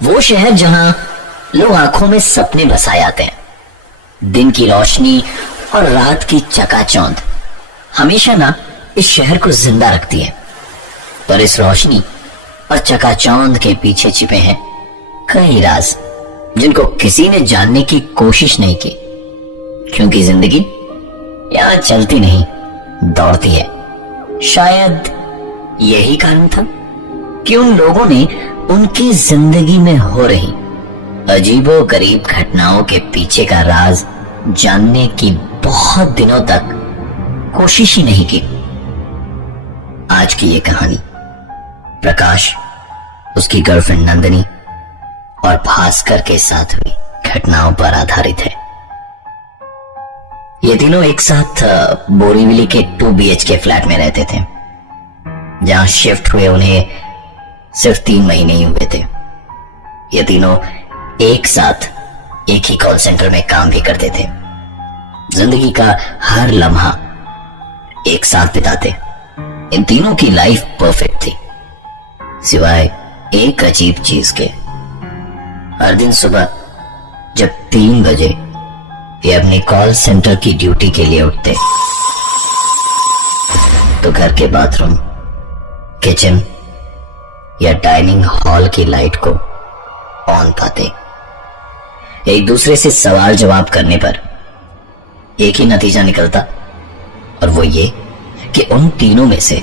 वो शहर जहां लोग आंखों में सपने बसाए आते हैं। दिन की रोशनी और रात की चकाचौंध हमेशा ना इस शहर को जिंदा रखती है। पर इस रोशनी और चकाचौंध के पीछे छिपे हैं कई राज जिनको किसी ने जानने की कोशिश नहीं की, क्योंकि जिंदगी यहां चलती नहीं, दौड़ती है। शायद यही कारण था कि उन लोगों ने उनकी जिंदगी में हो रही अजीबो गरीब घटनाओं के पीछे का राज जानने की बहुत दिनों तक कोशिश ही नहीं की। आज की ये कहानी प्रकाश, उसकी गर्लफ्रेंड नंदिनी और भास्कर के साथ हुई घटनाओं पर आधारित है। ये तीनों एक साथ बोरीवली के 2 BHK फ्लैट में रहते थे, जहां शिफ्ट हुए उन्हें सिर्फ 3 महीने ही हुए थे। ये तीनों एक साथ एक ही कॉल सेंटर में काम भी करते थे। जिंदगी का हर लम्हा एक साथ बिताते। इन तीनों की लाइफ परफेक्ट थी, सिवाय एक अजीब चीज के। हर दिन सुबह जब 3 बजे ये अपने कॉल सेंटर की ड्यूटी के लिए उठते, तो घर के बाथरूम, किचन या डाइनिंग हॉल की लाइट को ऑन पाते। एक दूसरे से सवाल जवाब करने पर एक ही नतीजा निकलता, और वो ये कि उन तीनों में से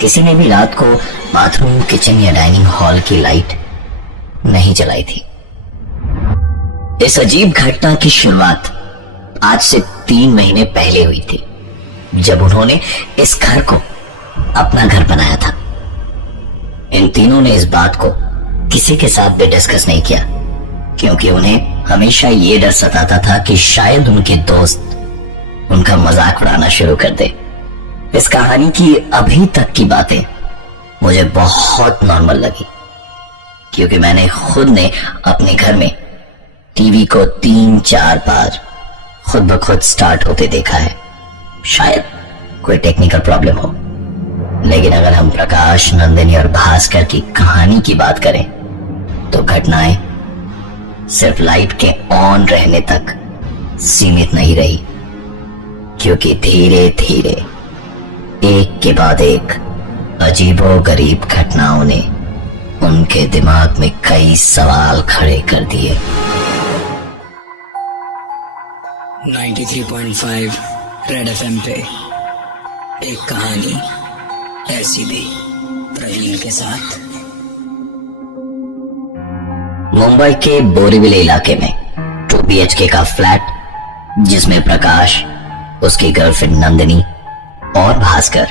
किसी ने भी रात को बाथरूम, किचन या डाइनिंग हॉल की लाइट नहीं जलाई थी। इस अजीब घटना की शुरुआत आज से 3 महीने पहले हुई थी, जब उन्होंने इस घर को अपना घर बनाया था। इन तीनों ने इस बात को किसी के साथ भी डिस्कस नहीं किया, क्योंकि उन्हें हमेशा ये डर सताता था कि शायद उनके दोस्त उनका मजाक उड़ाना शुरू कर दे। इस कहानी की अभी तक की बातें मुझे बहुत नॉर्मल लगी, क्योंकि मैंने खुद ने अपने घर में टीवी को 3-4 बार खुद ब खुद स्टार्ट होते देखा है। शायद कोई टेक्निकल प्रॉब्लम हो, लेकिन अगर हम प्रकाश, नंदिनी और भास्कर की कहानी की बात करें तो घटनाएं सिर्फ लाइट के ऑन रहने तक सीमित नहीं रही, क्योंकि धीरे धीरे एक के बाद एक अजीबो गरीब घटनाओं ने उनके दिमाग में कई सवाल खड़े कर दिए। 93.5 रेड FM पे एक कहानी ऐसी भी, प्रवीण के साथ। मुंबई के बोरीवली इलाके में 2 BHK का फ्लैट, जिसमें प्रकाश, उसकी गर्लफ्रेंड नंदिनी और भास्कर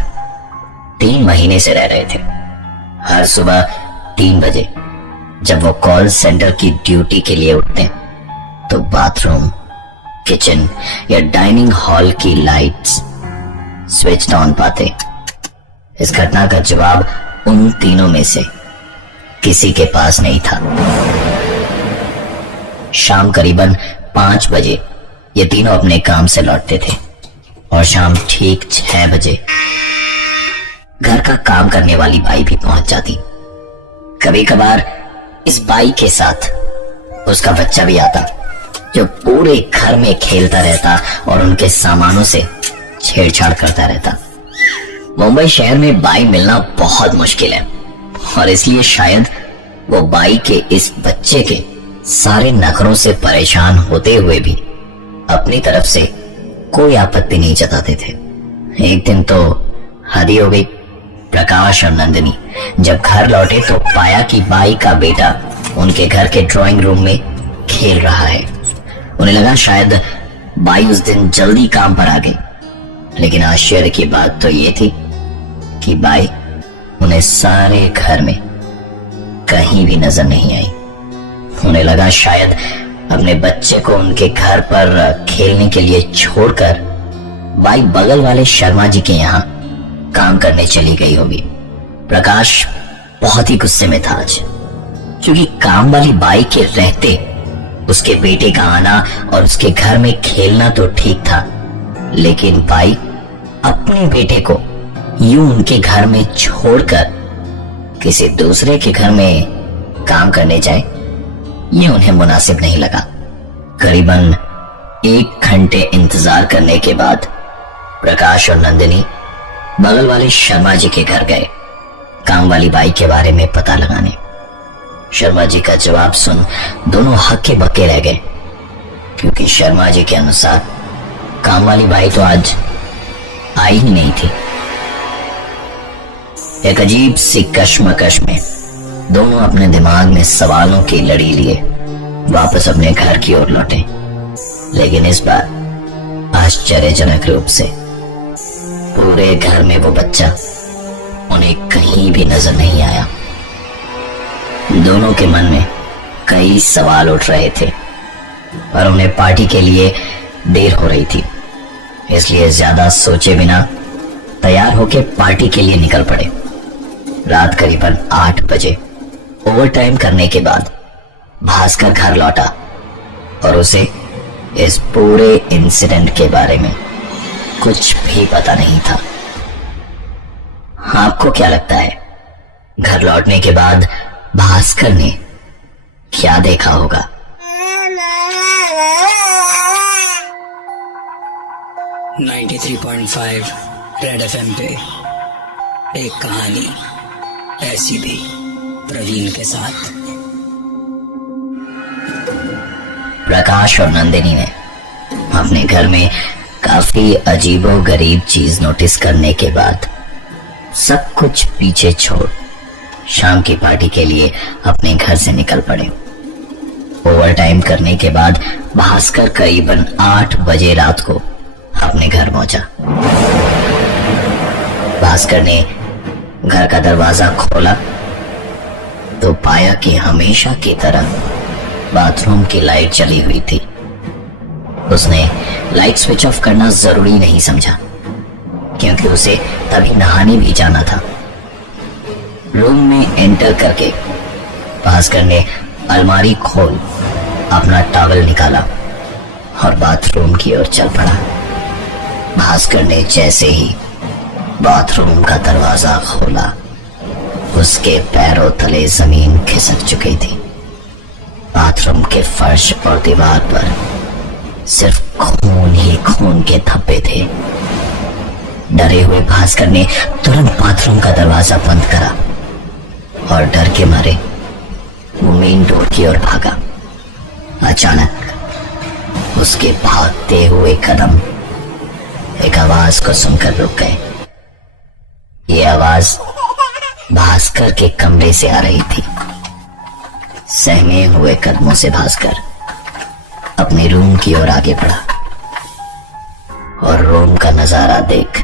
3 महीने से रह रहे थे। हर सुबह 3 बजे जब वो कॉल सेंटर की ड्यूटी के लिए उठते, तो बाथरूम, किचन या डाइनिंग हॉल की लाइट्स स्विच ऑन पाते। इस घटना का जवाब उन तीनों में से किसी के पास नहीं था। शाम करीबन 5 बजे ये तीनों अपने काम से लौटते थे, और शाम ठीक 6 बजे घर का काम करने वाली बाई भी पहुंच जाती। कभी कभार इस बाई के साथ उसका बच्चा भी आता, जो पूरे घर में खेलता रहता और उनके सामानों से छेड़छाड़ करता रहता। मुंबई शहर में बाई मिलना बहुत मुश्किल है, और इसलिए शायद वो बाई के इस बच्चे के सारे नखरों से परेशान होते हुए भी अपनी तरफ से कोई आपत्ति नहीं जताते थे। एक दिन तो हद ही हो गई। प्रकाश और नंदिनी जब घर लौटे तो पाया कि बाई का बेटा उनके घर के ड्राइंग रूम में खेल रहा है। उन्हें लगा शायद बाई उस दिन जल्दी काम पर आ गई, लेकिन आश्चर्य की बात तो ये थी कि बाई उन्हें सारे घर में कहीं भी नजर नहीं आई। उन्हें लगा शायद अपने बच्चे को उनके घर पर खेलने के लिए छोड़कर बाई बगल वाले शर्मा जी के यहाँ काम करने चली गई होगी। प्रकाश बहुत ही गुस्से में था आज, क्योंकि काम वाली बाई के रहते उसके बेटे का आना और उसके घर में खेलना तो ठीक था, लेकिन बाई अपने बेटे को यूं उनके घर में छोड़कर किसी दूसरे के घर में काम करने जाए, ये उन्हें मुनासिब नहीं लगा। करीबन 1 घंटे इंतजार करने के बाद प्रकाश और नंदिनी बगल वाले शर्मा जी के घर गए काम वाली बाई के बारे में पता लगाने। शर्मा जी का जवाब सुन दोनों हक्के बक्के रह गए, क्योंकि शर्मा जी के अनुसार काम वाली बाई तो आज आई ही नहीं थी। एक अजीब सी कश्मकश में दोनों अपने दिमाग में सवालों की लड़ी लिए वापस अपने घर की ओर लौटे, लेकिन इस बार आश्चर्यजनक रूप से पूरे घर में वो बच्चा उन्हें कहीं भी नजर नहीं आया। दोनों के मन में कई सवाल उठ रहे थे और उन्हें पार्टी के लिए देर हो रही थी, इसलिए ज्यादा सोचे बिना तैयार होकर पार्टी के लिए निकल पड़े। रात करीबन 8 बजे ओवरटाइम करने के बाद भास्कर घर लौटा और उसे इस पूरे इंसिडेंट के बारे में कुछ भी पता नहीं था। आपको क्या लगता है, घर लौटने के बाद भास्कर ने क्या देखा होगा? .5 रेड एफएम पे एक कहानी ऐसी भी प्रवीण के साथ। प्रकाश और नंदिनी ने अपने घर में काफी अजीबोगरीब चीज नोटिस करने के बाद सब कुछ पीछे छोड़ शाम की पार्टी के लिए अपने घर से निकल पड़े। ओवरटाइम करने के बाद भास्कर करीबन 8 बजे रात को अपने घर पहुंचा। भास्कर ने घर का दरवाजा खोला तो पाया कि हमेशा की तरह बाथरूम की लाइट चली हुई थी। उसने लाइट स्विच ऑफ करना जरूरी नहीं समझा, क्योंकि उसे तभी नहाने भी जाना था। रूम में एंटर करके भास्कर ने अलमारी खोल अपना टॉवल निकाला और बाथरूम की ओर चल पड़ा। भास्कर ने जैसे ही बाथरूम का दरवाजा खोला, उसके पैरों तले जमीन खिसक चुकी थी। बाथरूम के फर्श और दीवार पर सिर्फ खून ही खून के धब्बे थे। डरे हुए भास्कर ने तुरंत बाथरूम का दरवाजा बंद करा और डर के मारे वो मेन डोर की ओर भागा। अचानक उसके भागते हुए कदम एक आवाज को सुनकर रुक गए। ये आवाज भास्कर के कमरे से आ रही थी। सहमे हुए कदमों से भास्कर अपने रूम की ओर आगे बढ़ा और रूम का नजारा देख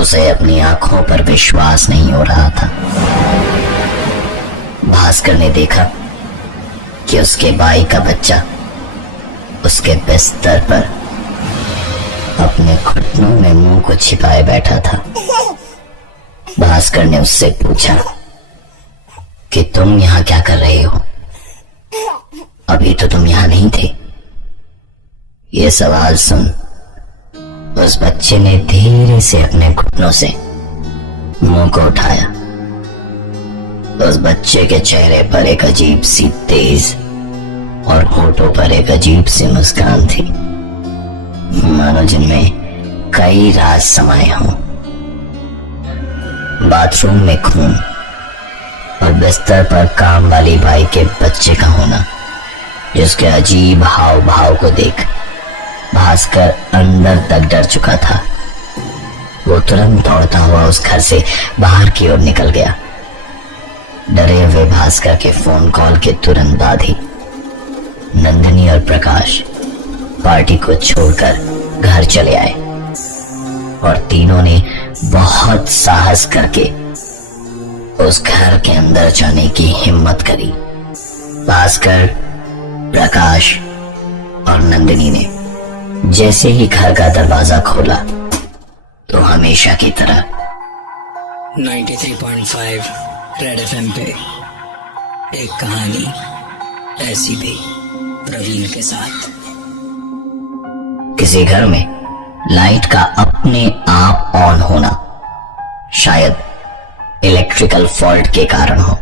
उसे अपनी आंखों पर विश्वास नहीं हो रहा था। भास्कर ने देखा कि उसके भाई का बच्चा उसके बिस्तर पर अपने घुटनों में मुंह को छिपाए बैठा था। भास्कर ने उससे पूछा कि तुम यहां क्या कर रहे हो? अभी तो तुम यहां नहीं थे। यह सवाल सुन उस बच्चे ने धीरे से अपने घुटनों से मुंह को उठाया। उस बच्चे के चेहरे पर एक अजीब सी तेज और होठों पर एक अजीब सी मुस्कान थी, मानो जिनमें कई राज समाये हों। बाथरूम में खून और बिस्तर पर काम वाली बाई के बच्चे का होना, जिसके अजीब हाव भाव को देख भास्कर अंदर तक डर चुका था। वो तुरंत दौड़ता हुआ उस घर से बाहर की ओर निकल गया। डरे हुए भास्कर के फोन कॉल के तुरंत बाद ही नंदिनी और प्रकाश पार्टी को छोड़कर घर चले आए और तीनों ने बहुत साहस करके उस घर के अंदर जाने की हिम्मत करी। भास्कर, प्रकाश और नंदिनी ने जैसे ही घर का दरवाजा खोला तो हमेशा की तरह 93.5 रेड एफएम पे एक कहानी ऐसी भी प्रवीण के साथ। किसी घर में लाइट का अपने आप ऑन होना शायद इलेक्ट्रिकल फॉल्ट के कारण हो,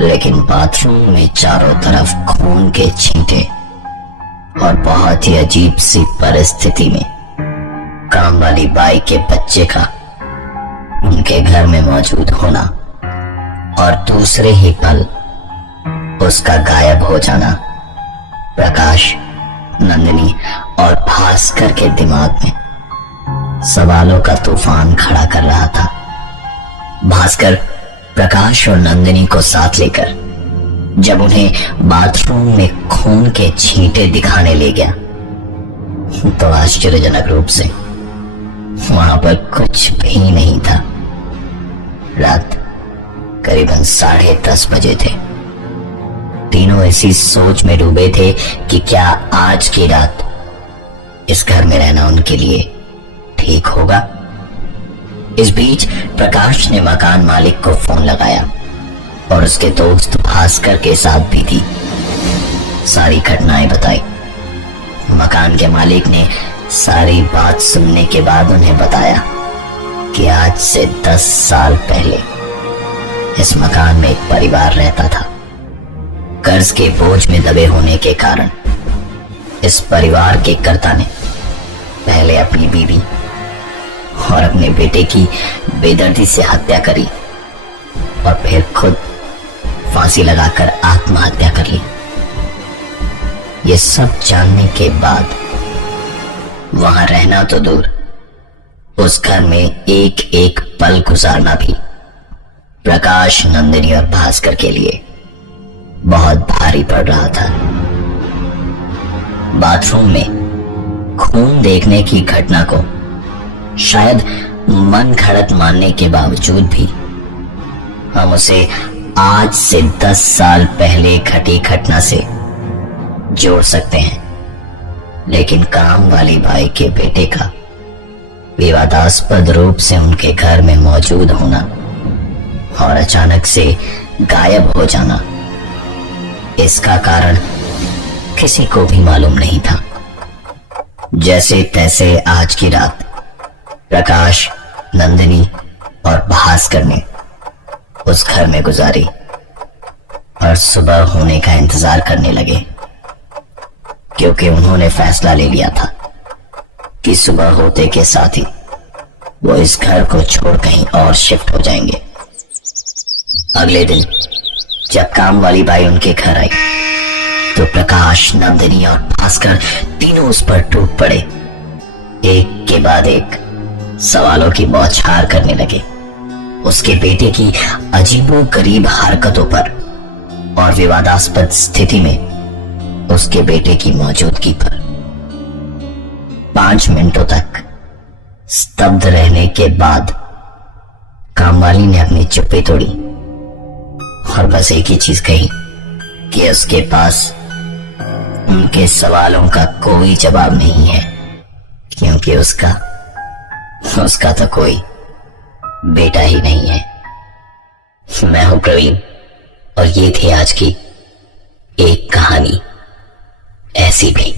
लेकिन बाथरूम में चारों तरफ खून के छींटे और बहुत ही अजीब सी परिस्थिति में काम वाली बाई के बच्चे का उनके घर में मौजूद होना और दूसरे ही पल उसका गायब हो जाना प्रकाश, नंदिनी और भास्कर के दिमाग में सवालों का तूफान खड़ा कर रहा था। भास्कर प्रकाश और नंदिनी को साथ लेकर जब उन्हें बाथरूम में खून के छींटे दिखाने ले गया तो आश्चर्यजनक रूप से वहां पर कुछ भी नहीं था। रात करीबन 10:30 बजे थे। तीनों ऐसी सोच में डूबे थे कि क्या आज की रात इस घर में रहना उनके लिए ठीक होगा। इस बीच प्रकाश ने मकान मालिक को फोन लगाया और उसके दोस्त भास्कर के साथ भी थी सारी घटनाएं बताई। मकान के मालिक ने सारी बात सुनने के बाद उन्हें बताया कि आज से 10 साल पहले इस मकान में एक परिवार रहता था। कर्ज के बोझ में दबे होने के कारण इस परिवार के कर्ता ने पहले अपनी बीवी और अपने बेटे की बेदर्दी से हत्या करी और फिर खुद फांसी लगाकर आत्महत्या कर ली। ये सब जानने के बाद वहां रहना तो दूर, उस घर में एक एक पल गुजारना भी प्रकाश, नंदिनी और भास्कर के लिए बहुत भारी पड़ रहा था। बाथरूम में खून देखने की घटना को शायद मन घड़त मानने के बावजूद भी हम उसे आज से 10 साल पहले घटी घटना से जोड़ सकते हैं, लेकिन काम वाली बाई के बेटे का विवादास्पद रूप से उनके घर में मौजूद होना और अचानक से गायब हो जाना, इसका कारण किसी को भी मालूम नहीं था। जैसे तैसे आज की रात प्रकाश, नंदिनी और भास्कर ने उस घर में गुजारी और सुबह होने का इंतजार करने लगे, क्योंकि उन्होंने फैसला ले लिया था कि सुबह होते के साथ ही वो इस घर को छोड़ कहीं और शिफ्ट हो जाएंगे। अगले दिन जब काम वाली बाई उनके घर आई तो प्रकाश, नंदिनी और भास्कर तीनों उस पर टूट पड़े। एक के बाद एक सवालों की बौछार करने लगे उसके बेटे की अजीबोगरीब हरकतों पर और विवादास्पद स्थिति में उसके बेटे की मौजूदगी पर। 5 मिनटों तक स्तब्ध रहने के बाद कामवाली ने अपनी चुप्पी तोड़ी और बस एक ही चीज कही कि उसके पास उनके सवालों का कोई जवाब नहीं है, क्योंकि उसका तो कोई बेटा ही नहीं है। मैं हूं प्रवीण और ये थी आज की एक कहानी ऐसी भी।